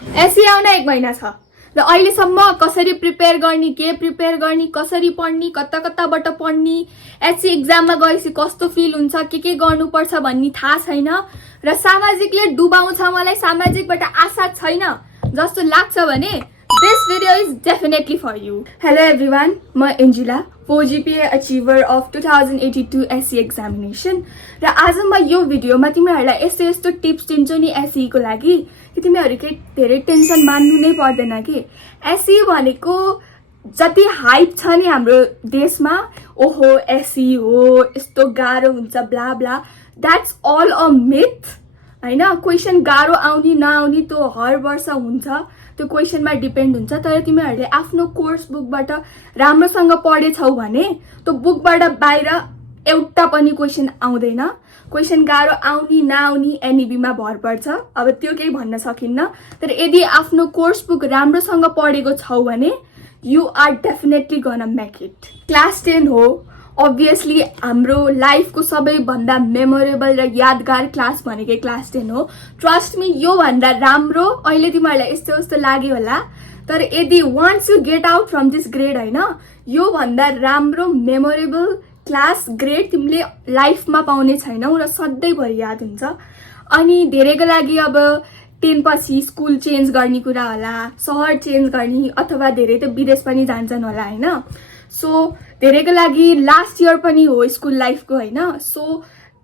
एसई आउन 1 महिना छ र अहिलेसम्म कसरी प्रिपेयर गर्ने, के प्रिपेयर गर्ने, कसरी पढ्ने, कताबाट पढ्ने, एसई एक्जाममा गएपछि कस्तो फिल हुन्छ, के गर्नुपर्छ भन्ने थाहा छैन र सामाजिकले डुबाउँछ मलाई। सामाजिकबाट आशा छैन जस्तो लाग्छ भने this video is definitely for you. Hello everyone, म Angela, 4 GPA achiever of 2082 SE examination र आज म यो भिडियोमा तिमीहरूलाई यस्तो टिप्स दिन्छु नि SE को लागि कि तिमीहरू के धेरै टेन्सन मान्नु नै पर्दैन कि SE भनेको जति हाइप छ नि हाम्रो देशमा, ओहो SE हो यस्तो गाह्रो हुन्छ blah blah, that's all a myth हैन। क्वेशन गाह्रो आउने नआउने त्यो हर वर्ष हुन्छ, त्यो क्वेशनमा डिपेन्ड हुन्छ। तर तिमीहरूले आफ्नो कोर्स बुकबाट राम्रोसँग पढेछौ भने त्यो बुकबाट बाहिर एउटा पनि क्वेशन आउँदैन। क्वेशन गाह्रो आउने नआउने एनईबीमा भर पर्छ, अब त्यो केही भन्न सकिन्न। तर यदि आफ्नो कोर्स बुक राम्रोसँग पढेको छौ भने यु आर डेफिनेटली गना मेक इट। क्लास 10 हो अभियसली हाम्रो लाइफको सबैभन्दा मेमोरेबल र यादगार क्लास भनेकै क्लास 10 हो। ट्रस्ट मी, यो भन्दा राम्रो अहिले तिमीहरूलाई यस्तो लाग्यो होला, तर यदि once you get out from this grade हैन, यो भन्दा राम्रो मेमोरेबल क्लास ग्रेड तिमीले लाइफमा पाउने छैनौ र सधैँभरि याद हुन्छ। अनि धेरैको लागि अब 10 पछि स्कुल चेन्ज गर्ने कुरा होला, सहर चेन्ज गर्ने, अथवा धेरै त विदेश पनि जान्छन् होला हैन। सो धेरैको लागि लास्ट इयर पनि हो स्कुल लाइफको हैन। सो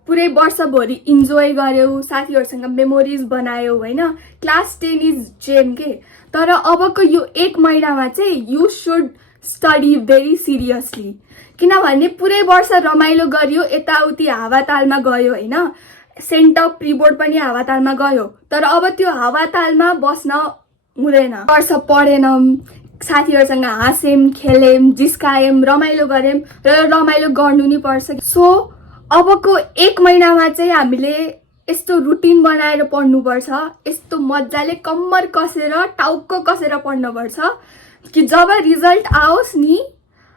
पुरै वर्षभरि इन्जोय गर्यौ, साथीहरूसँग मेमोरिज बनायौ हैन। क्लास 10 इज जेम के। तर अबको यो 1 महिनामा चाहिँ you should study very seriously, किनभने पुरै वर्ष रमाइलो गरियो, यताउति हावातालमा गयो हैन। सेन्ट अफ प्रिबोर्ड पनि हावातालमा गयो, तर अब त्यो हावातालमा बस्न हुँदैन। वर्ष पढेनौं, साथीहरूसँग हाँस्यौं, खेल्यौं, जिस्कायौं, रमाइलो गर्यौं र रमाइलो गर्नु नि पर्छ। सो अबको 1 महिनामा चाहिँ हामीले यस्तो रुटिन बनाएर पढ्नुपर्छ, यस्तो मजाले कम्मर कसेर टाउको कसेर पढ्नुपर्छ कि जब रिजल्ट आओस् नि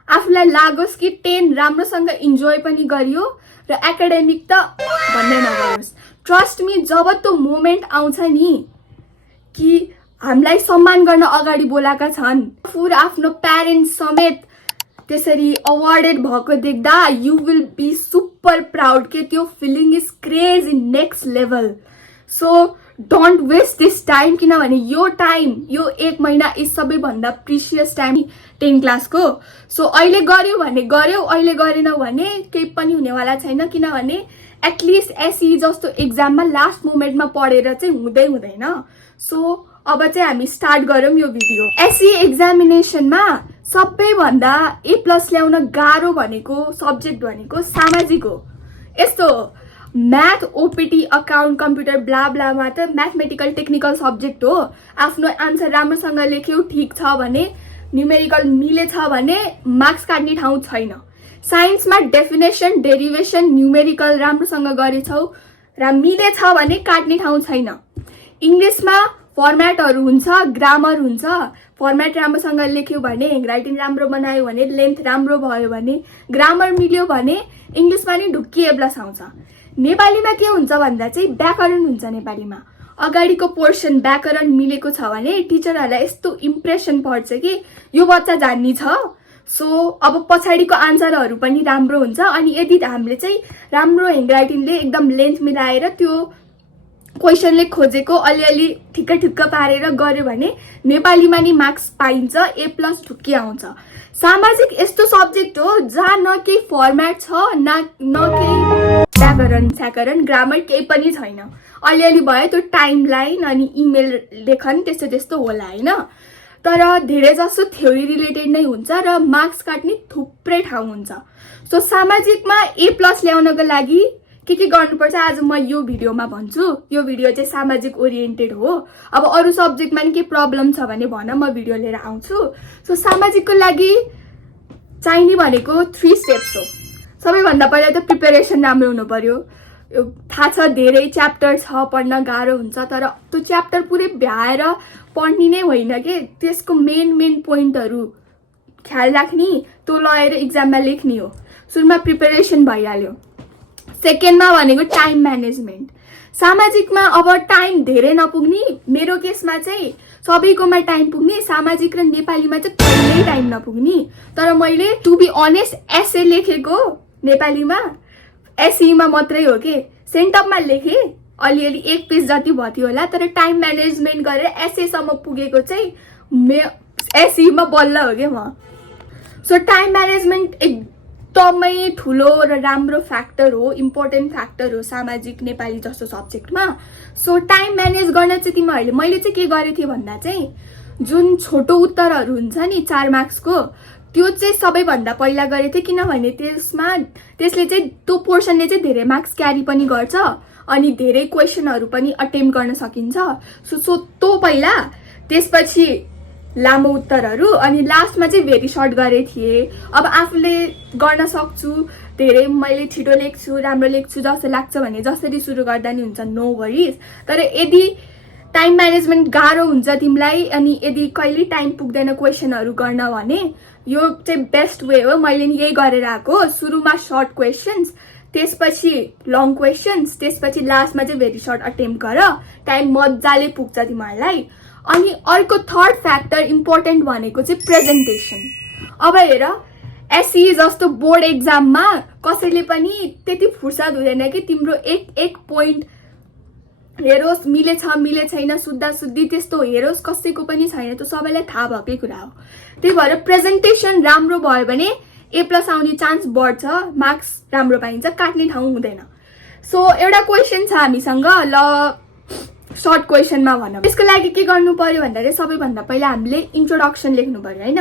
आफूलाई लागोस् कि 10 राम्रोसँग इन्जोय पनि गरियो र एकाडेमिक त भन्नै नगरोस्। ट्रस्ट मी, जब त्यो मोमेन्ट आउँछ नि कि हामीलाई सम्मान गर्न अगाडि बोलाएका छन्, पुरा आफ्नो प्यारेन्ट्स समेत त्यसरी अवार्डेड भएको देख्दा you will be super proud के। त्यो feeling is crazy, next level. So don't waste this time, किनभने यो टाइम, यो 1 महिना इज सबैभन्दा प्रिसियस टाइम 10 क्लासको। सो अहिले गर्यो भने गर्यो, अहिले गरेनौ भने केही पनि हुनेवाला छैन, किनभने एटलिस्ट एसई जस्तो एक्जाममा लास्ट मोमेन्टमा पढेर चाहिँ हुँदैन। सो अब चाहिँ हामी स्टार्ट गरौँ यो भिडियो। एसई एक्जामिनेसनमा सबैभन्दा A+ ल्याउन गाह्रो भनेको सब्जेक्ट भनेको सामाजिक हो। यस्तो म्याथ, ओपिटी, अकाउन्ट, कम्प्युटर ब्ला ब्लामा त म्याथमेटिकल टेक्निकल सब्जेक्ट हो। आफ्नो आन्सर राम्रोसँग लेख्यौ, ठिक छ भने, न्युमेरिकल मिलेछ भने मार्क्स काट्ने ठाउँ छैन। साइन्समा डेफिनेसन, डेरिभेसन, न्युमेरिकल राम्रोसँग गरेछौ र मिलेछ भने काट्ने ठाउँ छैन। इङ्ग्लिसमा फर्मेटहरू हुन्छ, ग्रामर हुन्छ। फर्मेट राम्रोसँग लेख्यो भने, ह्यान्डराइटिङ राम्रो बनायो भने, लेन्थ राम्रो भयो भने, ग्रामर मिल्यो भने इङ्ग्लिसमा नि ढुक्की A+ आउँछ। नेपालीमा के हुन्छ भन्दा चाहिँ व्याकरण हुन्छ। नेपालीमा अगाडिको पोर्सन व्याकरण मिलेको छ भने टिचरहरूलाई यस्तो इम्प्रेसन पर्छ कि यो बच्चा जान्ने छ। सो अब पछाडिको आन्सरहरू पनि राम्रो हुन्छ। अनि यदि हामीले चाहिँ राम्रो ह्यान्डराइटिङले एकदम लेन्थ मिलाएर त्यो क्वेसनले खोजेको अलिअलि ठिक्क पारेर गर्यो भने नेपालीमा नि मार्क्स पाइन्छ, A+ ढुक्की आउँछ। सामाजिक यस्तो सब्जेक्ट हो जहाँ न केही फर्मेट छ, न केही व्याकरण ग्रामर केही पनि छैन। अलिअलि भयो त्यो टाइम लाइन अनि इमेल लेखन त्यस्तो होला हैन। तर धेरै जसो थ्योरी रिलेटेड नै हुन्छ र मार्क्स काट्ने थुप्रै ठाउँ हुन्छ। सो सामाजिकमा A+ ल्याउनको लागि के गर्नुपर्छ आज म यो भिडियोमा भन्छु। यो भिडियो चाहिँ सामाजिक ओरिएन्टेड हो। अब अरू सब्जेक्टमा नि के प्रब्लम छ भने भन, म भिडियो लिएर आउँछु। सो सामाजिकको लागि चाहिने भनेको 3 स्टेप्स हो। सबैभन्दा पहिला त प्रिपेरेसन राम्रो हुनु पर्यो। थाहा छ धेरै च्याप्टर छ, पढ्न गाह्रो हुन्छ, तर त्यो च्याप्टर पुरै भ्याएर पढ्ने नै होइन के। त्यसको मेन पोइन्टहरू ख्याल राख्ने, त्यो लगेर एक्जाममा लेख्ने हो। सुरुमा प्रिपेरेसन भइहाल्यो। सेकेन्डमा भनेको टाइम म्यानेजमेन्ट। सामाजिकमा अब टाइम धेरै नपुग्ने, मेरो केसमा चाहिँ सबैकोमा टाइम पुग्ने, सामाजिक र नेपालीमा चाहिँ कहिल्यै टाइम नपुग्ने। तर मैले टु बी अनेस्ट एसे लेखेको नेपालीमा एसईमा मात्रै हो के, सेन्टअपमा लेखे अलिअलि 1 पेज जति भयो होला, तर टाइम म्यानेजमेन्ट गरेर एसएसम्म पुगेको चाहिँ एसईमा बल्ल हो के म। सो टाइम म्यानेजमेन्ट एकदमै ठुलो र राम्रो फ्याक्टर हो, इम्पोर्टेन्ट फ्याक्टर हो सामाजिक नेपाली जस्तो सब्जेक्टमा। सो टाइम म्यानेज गर्न चाहिँ तिमीहरूले, मैले चाहिँ के गरेको थिएँ भन्दा चाहिँ जुन छोटो उत्तरहरू हुन्छ नि 4 मार्क्सको, त्यो चाहिँ सबैभन्दा पहिला गरेको थिएँ, किनभने त्यसले चाहिँ त्यो पोर्सनले चाहिँ धेरै मार्क्स क्यारी पनि गर्छ अनि धेरै क्वेसनहरू पनि अटेम्प्ट गर्न सकिन्छ। सो त्यो पहिला, त्यसपछि लामो उत्तरहरू, अनि लास्टमा चाहिँ भेरी सर्ट गरेको थिएँ। अब आफूले गर्न सक्छु, धेरै मैले छिटो लेख्छु, राम्रो लेख्छु जस्तो लाग्छ भने जसरी सुरु गर्दा नि हुन्छ, नो वरिज। तर यदि टाइम म्यानेजमेन्ट गाह्रो हुन्छ तिमीलाई अनि यदि कहिले टाइम पुग्दैन क्वेसनहरू गर्न भने यो चाहिँ बेस्ट वे हो। मैले नि यही गरेर आएको, सुरुमा सर्ट क्वेसन्स, त्यसपछि लङ क्वेसन्स, त्यसपछि लास्टमा चाहिँ भेरी सर्ट अटेम्प्ट गर, टाइम मजाले पुग्छ तिमीहरूलाई। अनि अर्को थर्ड फ्याक्टर इम्पोर्टेन्ट भनेको चाहिँ प्रेजेन्टेसन। अब हेर, एसई जस्तो बोर्ड एक्जाममा कसैले पनि त्यति फुर्सद हुँदैन कि तिम्रो एक पोइन्ट हेरोस्, मिले छैन, सुत्दा सुत्दी त्यस्तो हेरोस् कसैको पनि छैन, त्यो सबैलाई थाहा भएकै कुरा हो। त्यही भएर प्रेजेन्टेसन राम्रो भयो भने A+ आउने चान्स बढ्छ, मार्क्स राम्रो पाइन्छ, काट्ने ठाउँ हुँदैन। सो एउटा क्वेसन छ हामीसँग, ल सर्ट क्वेसनमा भनौँ। यसको लागि के गर्नु पर्यो भन्दा चाहिँ सबैभन्दा पहिला हामीले इन्ट्रोडक्सन लेख्नु पर्यो होइन।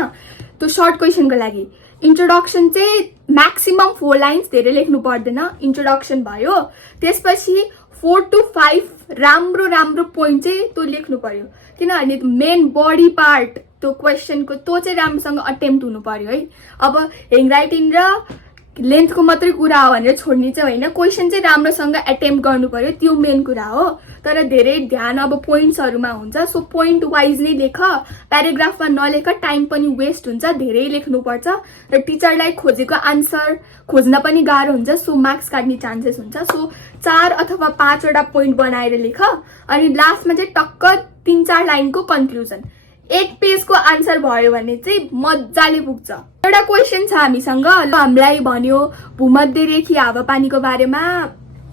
त्यो सर्ट क्वेसनको लागि इन्ट्रोडक्सन चाहिँ म्याक्सिमम 4 लाइन्स, धेरै लेख्नु पर्दैन। इन्ट्रोडक्सन भयो, त्यसपछि 4 to 5 राम्रो पोइन्ट चाहिँ त्यो लेख्नु पर्यो, किनभने मेन बडी पार्ट त्यो क्वेसनको त्यो चाहिँ राम्रोसँग अटेम्प्ट हुनु पर्यो है। अब ह्यान्डराइटिङ र लेन्थको मात्रै कुरा हो भनेर छोड्ने चाहिँ होइन, क्वेसन चाहिँ राम्रोसँग एटेम्प्ट गर्नु पर्यो, त्यो मेन कुरा हो। तर धेरै ध्यान अब पोइन्ट्सहरूमा हुन्छ, सो पोइन्ट वाइज नै लेख, प्याराग्राफमा नलेख, टाइम पनि वेस्ट हुन्छ, धेरै लेख्नुपर्छ र टिचरलाई खोजेको आन्सर खोज्न पनि गाह्रो हुन्छ, सो मार्क्स काट्ने चान्सेस हुन्छ। सो 4 अथवा 5 वटा पोइन्ट बनाएर लेख, अनि लास्टमा चाहिँ टक्क 3-4 लाइनको कन्क्लुजन, 1 पेजको आन्सर भयो भने चाहिँ मजाले पुग्छ। एउटा क्वेसन छ हामीसँग, हामीलाई भन्यो भूमध्य रेखी हावापानीको बारेमा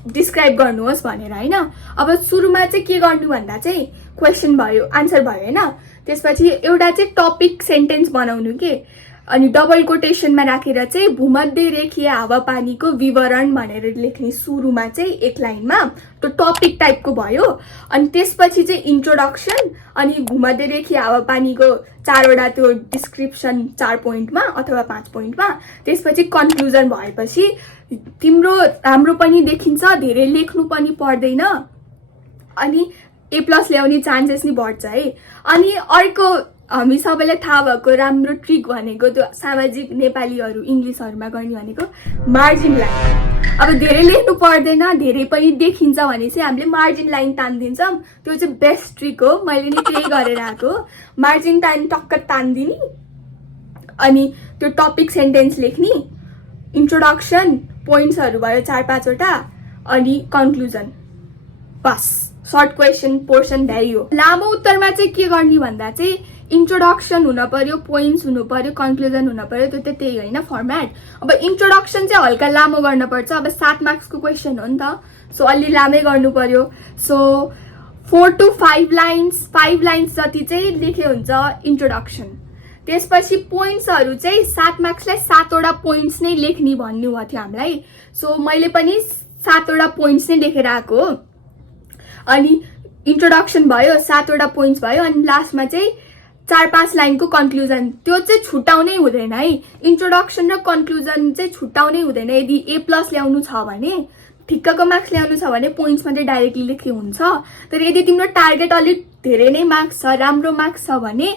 डिस्क्राइब गर्नुहोस् भनेर होइन। अब सुरुमा चाहिँ के गर्नु भन्दा चाहिँ क्वेसन भयो, आन्सर भयो होइन, त्यसपछि एउटा चाहिँ टपिक सेन्टेन्स बनाउनु के, अनि डबल कोटेसनमा राखेर चाहिँ भूमध्य रेखीय हावापानीको विवरण भनेर लेख्ने सुरुमा चाहिँ 1 लाइनमा, त्यो टपिक टाइपको भयो। अनि त्यसपछि चाहिँ इन्ट्रोडक्सन, अनि भूमध्य रेखीय हावापानीको 4 वटा त्यो डिस्क्रिप्सन 4 पोइन्टमा अथवा 5 पोइन्टमा, त्यसपछि कन्क्लुजन भएपछि तिम्रो राम्रो पनि देखिन्छ, धेरै लेख्नु पनि पर्दैन, अनि A+ ल्याउने चान्सेस नि बढ्छ है। अनि अर्को हामी सबैलाई थाहा भएको राम्रो ट्रिक भनेको त्यो सामाजिक नेपालीहरू इङ्ग्लिसहरूमा गर्ने भनेको मार्जिन लाइन। अब धेरै लेख्नु पर्दैन, धेरै पनि देखिन्छ भने चाहिँ हामीले मार्जिन लाइन तानिदिन्छौँ, त्यो चाहिँ बेस्ट ट्रिक हो। मैले नि त्यही गरेर आएको, मार्जिन लाइन टक्क तानिदिने, अनि त्यो टपिक सेन्टेन्स लेख्ने, इन्ट्रोडक्सन पोइन्ट्सहरू भयो 4-5 वटा, अनि कन्क्लुजन, बस सर्ट क्वेसन पोर्सन भ्यायो। लामो उत्तरमा चाहिँ के गर्ने भन्दा चाहिँ इन्ट्रोडक्सन हुन पर्यो, पोइन्ट्स हुनु पर्यो, कन्क्लुजन हुन पर्यो, त्यो त त्यही होइन फर्मेट। अब इन्ट्रोडक्सन चाहिँ हल्का लामो गर्न पर्छ, अब 7 मार्क्सको क्वेसन हो नि त, सो अलि लामै गर्नु पर्यो। सो 4 to 5 लाइन्स, 5 लाइन्स जति चाहिँ लेखे हुन्छ इन्ट्रोडक्सन। त्यसपछि पोइन्ट्सहरू चाहिँ 7 मार्क्सलाई 7 वटा पोइन्ट्स नै लेख्ने भन्नु भएको थियो हामीलाई, सो मैले पनि 7 वटा पोइन्ट्स नै लेखेर आएको। अनि इन्ट्रोडक्सन भयो, 7 वटा पोइन्ट्स भयो, अनि लास्टमा चाहिँ 4-5 लाइनको कन्क्लुजन, त्यो चाहिँ छुट्याउनै हुँदैन है। इन्ट्रोडक्सन र कन्क्लुजन चाहिँ छुट्याउनै हुँदैन। यदि A+ ल्याउनु छ भने, ठिक्कको मार्क्स ल्याउनु छ भने पोइन्ट्समा चाहिँ डाइरेक्टली लेख्ने हुन्छ। तर यदि तिम्रो टार्गेट अलिक धेरै नै मार्क्स छ, राम्रो मार्क्स छ भने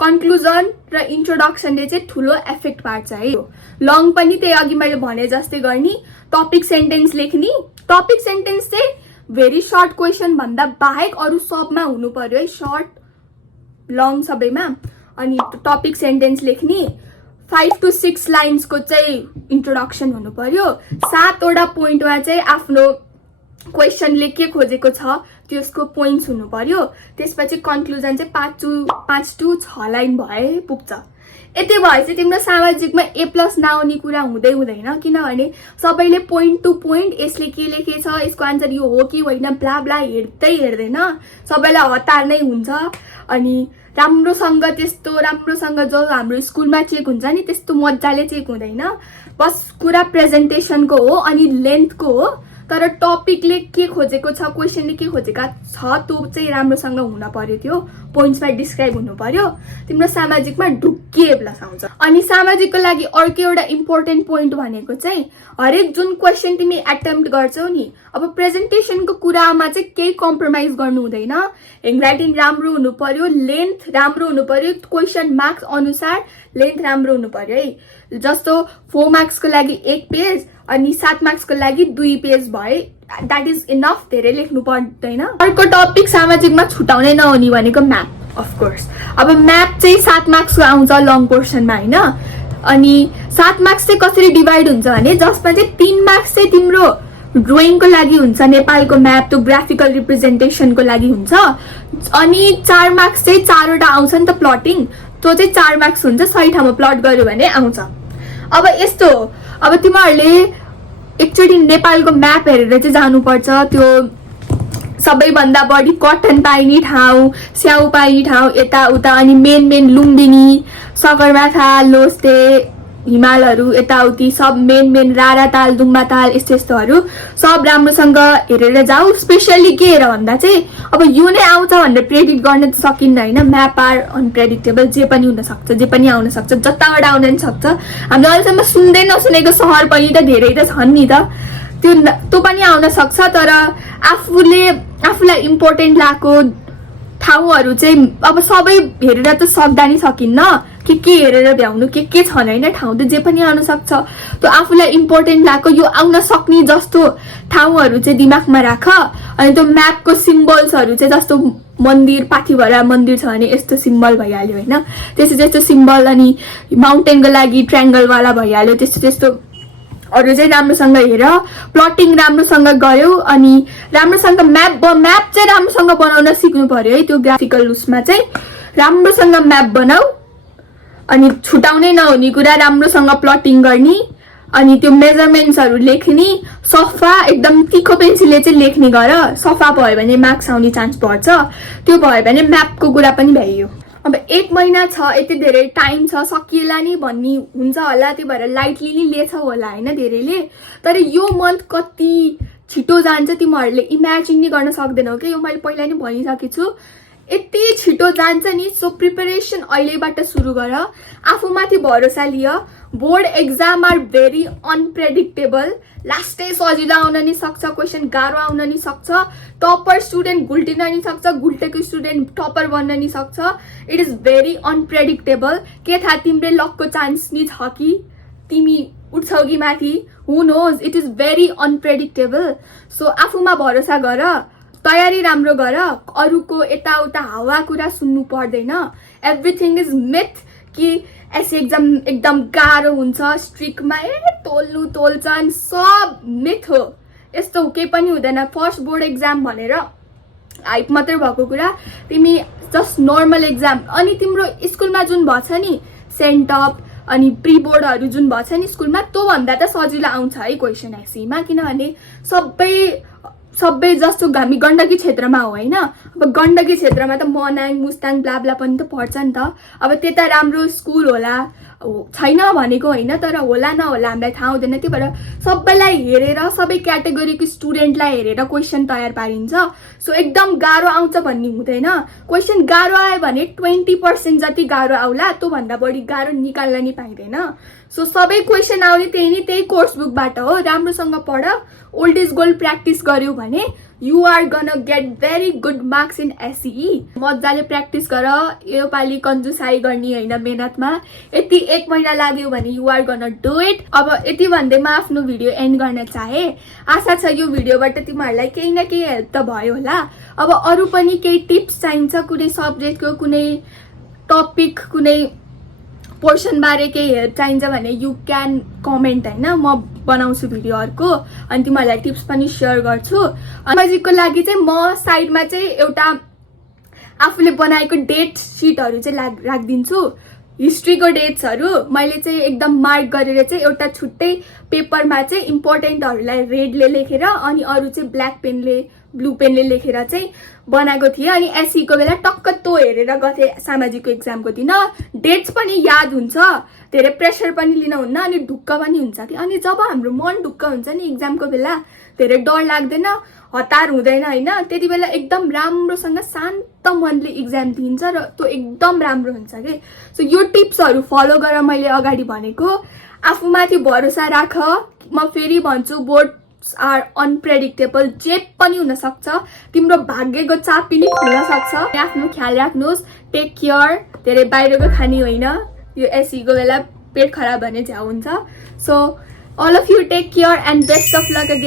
कन्क्लुजन र इन्ट्रोडक्सनले चाहिँ ठुलो इफेक्ट पार्छ है। लङ पनि त्यही अघि मैले भने जस्तै गर्ने, टपिक सेन्टेन्स लेख्ने, टपिक सेन्टेन्स चाहिँ भेरी सर्ट क्वेसन भन्दा बाहेक अरू सबमा हुनु पर्यो है, सर्ट लङ सबैमा। अनि टपिक सेन्टेन्स लेख्ने, 5 to 6 लाइन्सको चाहिँ इन्ट्रोडक्सन हुनु पर्यो, 7 वटा पोइन्टमा चाहिँ आफ्नो क्वेसनले के खोजेको छ त्यसको पोइन्ट्स हुनु पर्यो। त्यसपछि कन्क्लुजन चाहिँ 5 to 6 लाइन भए पुग्छ। यति भएपछि तिम्रो सामाजिकमा A+ नआउने कुरा हुँदै हुँदैन, किनभने सबैले पोइन्ट टु पोइन्ट यसले के लेखेछ, यसको आन्सर यो हो कि होइन ब्ला ब्ला हेर्दैन, सबैलाई हतार नै हुन्छ। अनि राम्रोसँग जो हाम्रो स्कुलमा चेक हुन्छ नि त्यस्तो मजाले चेक हुँदैन। बस कुरा प्रेजेन्टेसनको हो अनि लेन्थको हो, तर टपिकले के खोजेको छ, क्वेसनले के खोजेका छ त्यो चाहिँ राम्रोसँग हुन पर्यो, त्यो पोइन्ट्समा डिस्क्राइब हुनु पर्यो। तिम्रो सामाजिकमा ढुक्की A+ आउँछ। अनि सामाजिकको लागि अर्को एउटा इम्पोर्टेन्ट पोइन्ट भनेको चाहिँ हरेक जुन क्वेसन तिमी एटेम्प्ट गर्छौ नि, अब प्रेजेन्टेसनको कुरामा चाहिँ केही कम्प्रोमाइज गर्नु हुँदैन। ह्यान्डराइटिङ राम्रो हुनु पर्यो, लेन्थ राम्रो हुनु पर्यो, क्वेसन मार्क्स अनुसार लेन्थ राम्रो हुनु पर्यो है। जस्तो 4 मार्क्सको लागि 1 पेज अनि 7 मार्क्सको लागि 2 पेज भए द्याट इज इनफ, धेरै लेख्नु पर्दैन। अर्को टपिक सामाजिकमा छुटाउनै नहुने भनेको म्याप अफकोर्स। अब म्याप चाहिँ 7 मार्क्सको आउँछ लङ पोर्सनमा होइन। अनि 7 मार्क्स चाहिँ कसरी डिभाइड हुन्छ भने जसमा चाहिँ 3 मार्क्स चाहिँ तिम्रो ड्रइङको लागि हुन्छ, नेपालको म्याप त्यो ग्राफिकल रिप्रेजेन्टेसनको लागि हुन्छ। अनि 4 मार्क्स चाहिँ 4वटा आउँछ नि त प्लटिङ, त्यो चाहिँ 4 मार्क्स हुन्छ, सही ठाउँमा प्लट गर्यो भने आउँछ। अब यस्तो हो, अब तिमीहरूले एकचोटि नेपालको म्याप हेरेर चाहिँ जानुपर्छ। त्यो सबैभन्दा बढी कटन पाइने ठाउँ, स्याउ पाइने ठाउँ यताउता, अनि मेन लुम्बिनी, सगरमाथा, लोस्टे, हिमालहरू यताउति सब मेन राराताल, दुम्बाताल यस्तोहरू सब राम्रोसँग हेरेर जाऊ। स्पेसली के हेर भन्दा चाहिँ अब यो नै आउँछ भनेर प्रेडिक्ट गर्न त सकिन्न होइन। म्याप आर अनप्रेडिक्टेबल, जे पनि हुन सक्छ, जे पनि आउन सक्छ, जताबाट आउन पनि सक्छ। हामीले अहिलेसम्म सुन्दै नसुनेको सहर पनि त धेरै त छन् नि त, त्यो पनि आउन सक्छ। तर आफूलाई इम्पोर्टेन्ट लागेको ठाउँहरू चाहिँ अब सबै हेरेर त सक्दा नि सकिन्न, के हेरेर भ्याउनु के छन् होइन, ठाउँ त जे पनि आउन सक्छ। त्यो आफूलाई इम्पोर्टेन्ट लागेको यो आउन सक्ने जस्तो ठाउँहरू चाहिँ दिमागमा राख। अनि त्यो म्यापको सिम्बल्सहरू चाहिँ जस्तो मन्दिर, पाथिभरा मन्दिर छ भने यस्तो सिम्बल भइहाल्यो होइन, त्यस्तो सिम्बल। अनि माउन्टेनको लागि ट्रायङ्गलवाला भइहाल्यो, त्यस्तो अरू चाहिँ राम्रोसँग हेर। प्लटिङ राम्रोसँग गयो अनि राम्रोसँग म्याप चाहिँ राम्रोसँग बनाउन सिक्नु पर्यो है। त्यो ग्राफिकल उसमा चाहिँ राम्रोसँग म्याप बनाऊ अनि छुटाउनै नहुने कुरा राम्रोसँग प्लटिङ गर्ने। अनि त्यो मेजरमेन्ट्सहरू लेख्ने, सफा एकदम तिखो पेन्सिलले चाहिँ लेख्ने गर। सफा भयो भने मार्क्स आउने चान्स बढ्छ, त्यो भयो भने म्यापको कुरा पनि भ्याइयो। अब 1 महिना छ, यति धेरै टाइम छ, सकिएला नि भन्ने हुन्छ होला, त्यो भएर लाइटली नि लिएछौ होला होइन धेरैले। तर यो मन्थ कति छिटो जान्छ तिमीहरूले इमेजिन नि गर्न सक्दैनौ कि, यो मैले पहिला नै भनिसकेको छु, यति छिटो जान्छ नि। सो प्रिपरेसन अहिलेबाट सुरु गर, आफूमाथि भरोसा लिय। Board exam are very unpredictable, लास्टै सजिलो आउन नि सक्छ, क्वेसन गाह्रो आउन नि सक्छ, टपर स्टुडेन्ट घुल्टिन नि सक्छ, घुल्टेको स्टुडेन्ट टपर बन्न नि सक्छ। It is very unpredictable. के थाहा तिम्रो लकको चान्स नि छ कि तिमी उठ्छौ कि माथि, who knows, it is very unpredictable. So आफूमा भरोसा गर, तयारी राम्रो गर, अरूको यताउता हावा कुरा सुन्नु पर्दैन। एभ्रिथिङ इज मिथ कि एसए एक्जाम एकदम गाह्रो हुन्छ, स्ट्रिकमा तोल्छन्, सब मिथ हो। यस्तो केही पनि हुँदैन। फर्स्ट बोर्ड एक्जाम भनेर हाइप मात्रै भएको कुरा, तिमी जस्ट नर्मल एक्जाम। अनि तिम्रो स्कुलमा जुन भएछ नि सेन्टअप अनि प्री बोर्डहरू जुन भएछ नि स्कुलमा, त्यो भन्दा त सजिलो आउँछ है क्वेसन एसईमा, किनभने सबै जस्तो हामी गण्डकी क्षेत्रमा हो होइन। अब गण्डकी क्षेत्रमा त मनाङ, मुस्ताङ, ब्लाब्ला पनि त पर्छ नि त। अब त्यता राम्रो स्कुल होला छैन भनेको होइन, तर होला नहोला हामीलाई थाहा हुँदैन। त्यही भएर सबैलाई हेरेर, सबै क्याटेगोरीको स्टुडेन्टलाई हेरेर क्वेसन तयार पारिन्छ। सो एकदम गाह्रो आउँछ भन्ने हुँदैन। क्वेसन गाह्रो आयो भने 20% जति गाह्रो आउला, त्योभन्दा बढी गाह्रो निकाल्न नि पाइँदैन। सो सबै क्वेसन आउने त्यही कोर्स बुकबाट हो। राम्रोसँग पढ, ओल्ड इज गोल्ड प्र्याक्टिस गर्यो भने you are gonna get very good marks in SE. मजाले प्र्याक्टिस गर, यो पालि कन्जुसाई गर्ने होइन मेहनतमा। यति 1 महिना लाग्यो भने you are gonna do it. अब यति भन्दै म आफ्नो भिडियो एन्ड गर्न चाहे। आशा छ यो भिडियोबाट तिमीहरूलाई केही न केही हेल्प त भयो होला। अब अरू पनि केही टिप्स चाहिन्छ, कुनै सब्जेक्टको, कुनै टपिक, कुनै पोर्सन बारे केही हेल्प चाहिन्छ भने यु क्यान कमेन्ट होइन, म बनाउँछु भिडियो अर्को अनि तिमीहरूलाई टिप्स पनि सेयर गर्छु। म्युजिकको लागि चाहिँ म साइडमा चाहिँ एउटा आफूले बनाएको डेट सिटहरू चाहिँ राखिदिन्छु। हिस्ट्रीको डेट्सहरू मैले चाहिँ एकदम मार्क गरेर चाहिँ एउटा छुट्टै पेपरमा चाहिँ इम्पोर्टेन्टहरूलाई रेडले लेखेर अनि अरू चाहिँ ब्ल्याक पेनले ब्लू पेनले लेखेर चाहिँ बनाएको थिएँ। अनि एसईको बेला टक्क त्यो हेरेर गर्थेँ सामाजिकको एक्जामको दिन। डेट्स पनि याद हुन्छ, धेरै प्रेसर पनि लिन हुन्न अनि ढुक्क पनि हुन्छ कि। अनि जब हाम्रो मन ढुक्क हुन्छ नि एक्जामको बेला धेरै डर लाग्दैन, हतार हुँदैन होइन, त्यति बेला एकदम राम्रोसँग शान्त मनले एक्जाम दिन्छ र त्यो एकदम राम्रो हुन्छ कि। सो यो टिप्सहरू फलो गरेर मैले अगाडि भनेको, आफूमाथि भरोसा राख। म फेरि भन्छु बोर्ड्स आर अनप्रेडिक्टेबल, जे पनि हुन सक्छ, तिम्रो भाग्यको चाबी नै खुल्न सक्छ। आफ्नो ख्याल राख्नुहोस्, टेक केयर, धेरै बाहिरको खाने होइन, यो एसईको बेला पेट खराब भने झ्याउ हुन्छ। So all of you take care and best of luck again.